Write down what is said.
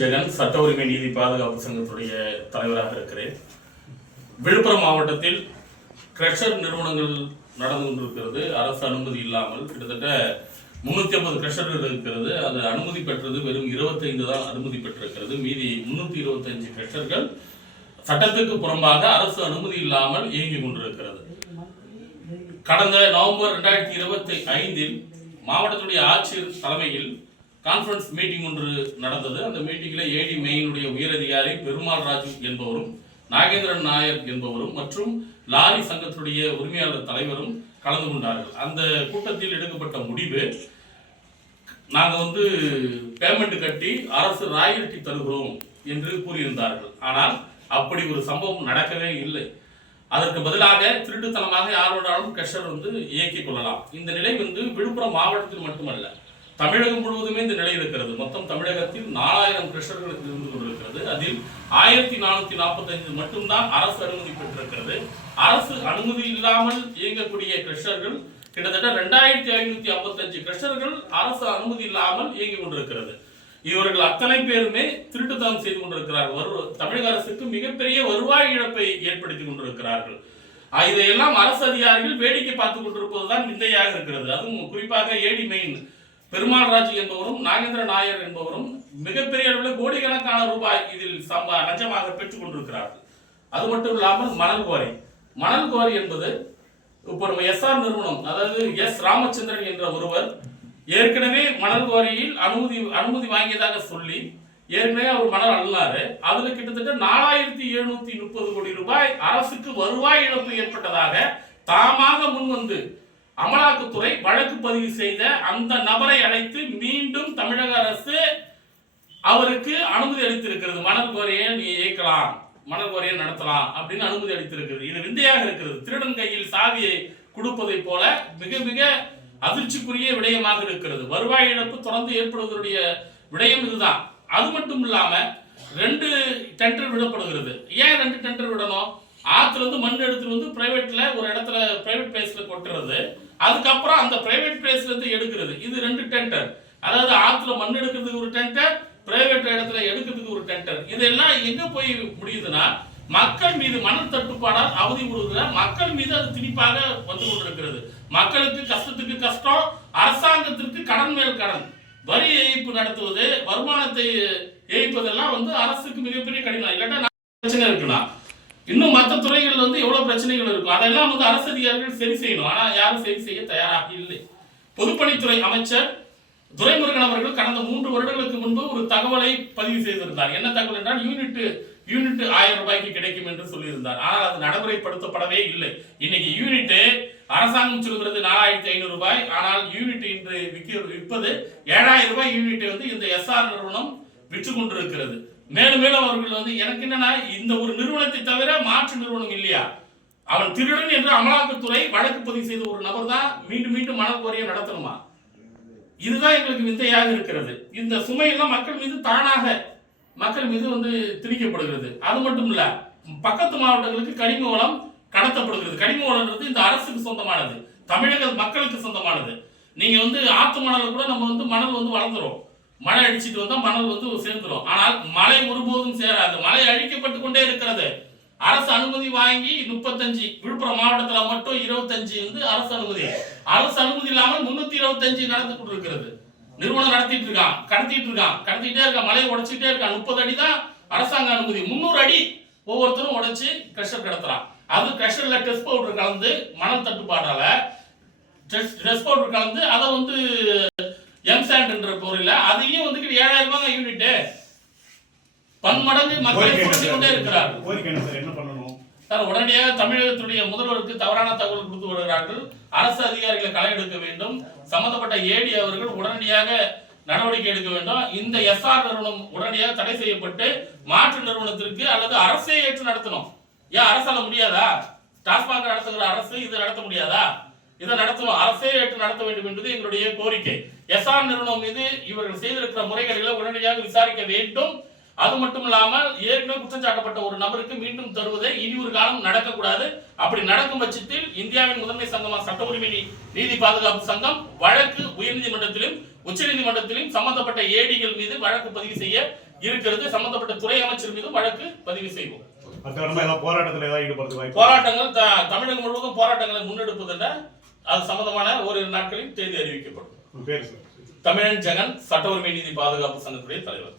ஜெகன் சட்ட உரிமை நீதி பாதுகாப்பு சங்கத்துடைய தலைவராக இருக்கிறேன். விழுப்புரம் மாவட்டத்தில் கிரஷர் நிறுவனங்கள் நடந்து கொண்டிருக்கிறது. அரசு அனுமதி இல்லாமல் கிட்டத்தட்ட 350 கிரஷர்கள் இருக்கிறது. அது அனுமதி பெற்றது வெறும் 25 தான் அனுமதி பெற்றிருக்கிறது. மீதி 325 கிரஷர்கள் சட்டத்துக்கு புறம்பாக அரசு அனுமதி இல்லாமல் இயங்கிக் கொண்டிருக்கிறது. கடந்த நவம்பர் 2025 மாவட்டத்துடைய ஆட்சியர் தலைமையில் கான்ஃபரன்ஸ் மீட்டிங் ஒன்று நடந்தது. அந்த மீட்டிங்கில் ஏடி மெயினுடைய உயரதிகாரி பெருமாள் ராஜு என்பவரும், நாகேந்திரன் நாயர் என்பவரும் மற்றும் லாரி சங்கத்துடைய உரிமையாளர் தலைவரும் கலந்து கொண்டார்கள். அந்த கூட்டத்தில் எடுக்கப்பட்ட முடிவு, நாங்கள் பேமெண்ட் கட்டி அரசு ராயல்டி தருகிறோம் என்று கூறியிருந்தார்கள். ஆனால் அப்படி ஒரு சம்பவம் நடக்கவே இல்லை. அதற்கு பதிலாக திருட்டுத்தனமாக யாரோடாலும் கிரஷர் இயக்கிக் கொள்ளலாம். இந்த நிலை விழுப்புரம் மாவட்டத்தில் மட்டுமல்ல, தமிழகம் முழுவதுமே இந்த நிலை இருக்கிறது. மொத்தம் தமிழகத்தில் 4000 கிரஷர்களுக்கு இருந்து கொண்டிருக்கிறது. அதில் 1445 மட்டும்தான் அரசு அனுமதி பெற்றிருக்கிறது. அரசு அனுமதி இல்லாமல் இயங்கக்கூடிய கிரஷர்கள் கிட்டத்தட்ட 2555 கிரஷர்கள் அரசு அனுமதி இல்லாமல் இயங்கிக் கொண்டிருக்கிறது. இவர்கள் அத்தனை பேருமே திருட்டுத்தனம் செய்து கொண்டிருக்கிறார்கள். தமிழக அரசுக்கு மிகப்பெரிய வருவாய் இழப்பை ஏற்படுத்தி கொண்டிருக்கிறார்கள். இதையெல்லாம் அரசு அதிகாரிகள் வேடிக்கை பார்த்துக் கொண்டிருப்பதுதான் விந்தையாக இருக்கிறது. அதுவும் குறிப்பாக ஏடி மெயின் பெருமாள் ராஜு என்பவரும் நாகேந்திர நாயர் என்பவரும் மிகப்பெரிய அளவில் கோடிக்கணக்கான ரூபாய் இதில் லஞ்சமாக பெற்றுக் கொண்டிருக்கிறார்கள். அது மட்டும் இல்லாமல் மணல் குவாரி என்பது இப்போ நம்ம எஸ்ஆர் நிறுவனம், அதாவது எஸ் ராமச்சந்திரன் என்ற ஒருவர் ஏற்கனவே மணல் குவாரியில் அனுமதி வாங்கியதாக சொல்லி ஏற்கனவே அவர் மணல் அள்ளினாரு. அதுல கிட்டத்தட்ட 4730 கோடி ரூபாய் அரசுக்கு வருவாய் இழப்பு ஏற்பட்டதாக தாமாக முன்வந்து அமலாக்கத்துறை வழக்கு பதிவு செய்த அந்த நபரை அழைத்து மீண்டும் தமிழக அரசு அவருக்கு அனுமதி அளித்திருக்கிறது. மணல் குவாரியை நீ இயக்கலாம், மணல் குவாரியை நடத்தலாம் அப்படின்னு அனுமதி அளித்திருக்கிறது. இது விந்தையாக இருக்கிறது. திருடன் கையில் சாவியை கொடுப்பதை போல மிக மிக அதிர்ச்சிக்குரிய விடயமாக இருக்கிறது. வருவாய் இழப்பு தொடர்ந்து ஏற்படுவதற்குரிய விடயம் இதுதான். அது மட்டும் இல்லாம 2 டெண்டர் விடப்படுகிறது. ஏன் 2 டெண்டர் விடணும்? ஆத்துல மண் எடுத்துட்டு பிரைவேட்ல ஒரு இடத்துல பிரைவேட் பிளேஸ்ல கொட்டுறது, அதுக்கப்புறம் அந்த பிரைவேட் பிளேஸ்ல இருந்து எடுக்கிறது. இது 2 டெண்டர். அதாவது ஆத்துல மண் எடுக்கிறதுக்கு ஒரு டெண்டர், பிரைவேட் இடத்துல எடுக்கிறதுக்கு ஒரு டெண்டர். இதெல்லாம் எங்க போய் முடியுதுன்னா, மக்கள் மீது மணல் தட்டுப்பாடால் அவதி கொடுக்குற மக்கள் மீது அது திணிப்பாக வந்து கொண்டிருக்கிறது. மக்களுக்கு கஷ்டத்துக்கு கஷ்டம், அரசாங்கத்திற்கு கடன் மேல் கடன், வரி ஏய்ப்பு நடத்துவது, வருமானத்தை ஏய்ப்பதெல்லாம் அரசுக்கு மிகப்பெரிய கடினம். இல்லாட்டா பிரச்சனை இருக்குன்னா இன்னும் மற்ற துறைகள் எவ்வளவு பிரச்சனைகள் இருக்கும். அதெல்லாம் அரசு அதிகாரிகள் சரி செய்யணும். ஆனா யாரும் சரி செய்ய தயாராக இல்லை. பொதுப்பணித்துறை அமைச்சர் துரைமுருகன் அவர்கள் கடந்த 3 வருடங்களுக்கு முன்பு ஒரு தகவலை பதிவு செய்திருந்தார். என்ன தகவல் என்றால், யூனிட் 1000 ரூபாய்க்கு கிடைக்கும் என்று சொல்லியிருந்தார். ஆனால் அது நடைமுறைப்படுத்தப்படவே இல்லை. இன்னைக்கு யூனிட் அரசாங்கம் சொல்கிறது 4500 ரூபாய். ஆனால் யூனிட் இன்று விற்பது 7000 ரூபாய் யூனிட் இந்த எஸ்ஆர் நிறுவனம் விற்று கொண்டிருக்கிறது. மேலும் மேலும் அவர்கள் எனக்கு என்னன்னா, இந்த ஒரு நிறுவனத்தை தவிர மாற்று நிறுவனம் இல்லையா? அவன் திருடன் என்று அமலாக்கத்துறை வழக்கு பதிவு செய்த ஒரு நபர் தான் மீண்டும் மீண்டும் மணல் குவாரியை நடத்தணுமா? இதுதான் எங்களுக்கு விந்தையாக இருக்கிறது. இந்த சுமையெல்லாம் மக்கள் மீது தானாக மக்கள் மீது திணிக்கப்படுகிறது. அது மட்டும் இல்ல, பக்கத்து மாவட்டங்களுக்கு கனிம வளம் கடத்தப்படுகிறது. கனிம வளம்ன்றது இந்த அரசுக்கு சொந்தமானது, தமிழக மக்களுக்கு சொந்தமானது. நீங்க ஆத்து மணல கூட நம்ம மணல் வளர்ந்துரும், மழை அடிச்சுட்டு வந்தா மணல் சேர்ந்துடும். ஆனால் மழை ஒருபோதும் சேராது. மழை அழிக்கப்பட்டு கொண்டே இருக்கிறது. அரசு அனுமதி வாங்கி 35, விழுப்புரம் மாவட்டத்தில் மட்டும் 25 அரசு அனுமதி இல்லாமல் 325 நடந்து கொண்டிருக்கிறது. நிறுவனம் நடத்திட்டு இருக்கான், கடத்திட்டே இருக்கான், மலையை உடைச்சிட்டே இருக்கான். 30 அடி தான் அரசாங்க அனுமதி, 300 அடி ஒவ்வொருத்தரும் உடைச்சு கிரஷர் கடத்துறான். அது கிரஷர்ல டெஸ்ட் பவுடர் கலந்து, மணல் தட்டுப்பாடால டெஸ்ட் பவுடர் கலந்து அதை எம்சாண்ட் என்ற பொருள் அதையும் 7000 ரூபாய் யூனிட், பன்மடங்கு மக்களை புரட்டி கொண்டே இருக்கிறார்கள். சார், உடனடியாக தமிழகத்துடைய முதல்வருக்கு தவறான தகவல் கொடுத்து வருகிறார்கள். அரசு அதிகாரிகளை களை எடுக்க வேண்டும். சம்பந்தப்பட்ட ஏடி அவர்கள் உடனடியாக நடவடிக்கை எடுக்க வேண்டும். இந்த எஸ்ஆர் நிறுவனம் உடனடியாக தடை செய்யப்பட்டு மாற்று நிறுவனத்திற்கு அல்லது அரசே ஏற்று நடத்தணும். ஏன் அரசால முடியாதா? டாஸ்மாக் நடத்துகிற அரசு இதை நடத்த முடியாதா? இதை நடத்தணும், அரசே ஏற்று நடத்த வேண்டும் என்பது எங்களுடைய கோரிக்கை. எஸ்ஆர் நிறுவனம் மீது இவர்கள் செய்திருக்கிற முறைகளை உடனடியாக விசாரிக்க வேண்டும். அது மட்டும் இல்லாமல் ஏற்கனவே குற்றம் சாட்டப்பட்ட ஒரு நபருக்கு மீண்டும் தருவதை இனி ஒரு காலம் நடக்கக்கூடாது. அப்படி நடக்கும் பட்சத்தில் இந்தியாவின் முதன்மை சங்கமான சட்ட உரிமை நீதி பாதுகாப்பு சங்கம் வழக்கு உயர்நீதிமன்றத்திலும் உச்சநீதிமன்றத்திலும் சம்பந்தப்பட்ட ஏடிகள் மீது வழக்கு பதிவு செய்ய இருக்கிறது. சம்பந்தப்பட்ட துறை அமைச்சர் மீது வழக்கு பதிவு செய்வோம். போராட்டத்தில் ஏதாவது ஈடுபடுறது வாய்ப்பு? போராட்டங்கள் தமிழகம் முழுவதும் போராட்டங்களை முன்னெடுப்பதில் அது சம்பந்தமான ஓரிரு நாட்களில் தேதி அறிவிக்கப்படும். பேர் சார்? தமிழன் ஜெகன், சட்ட உரிமை நீதி பாதுகாப்பு சங்கத்துடைய தலைவர்.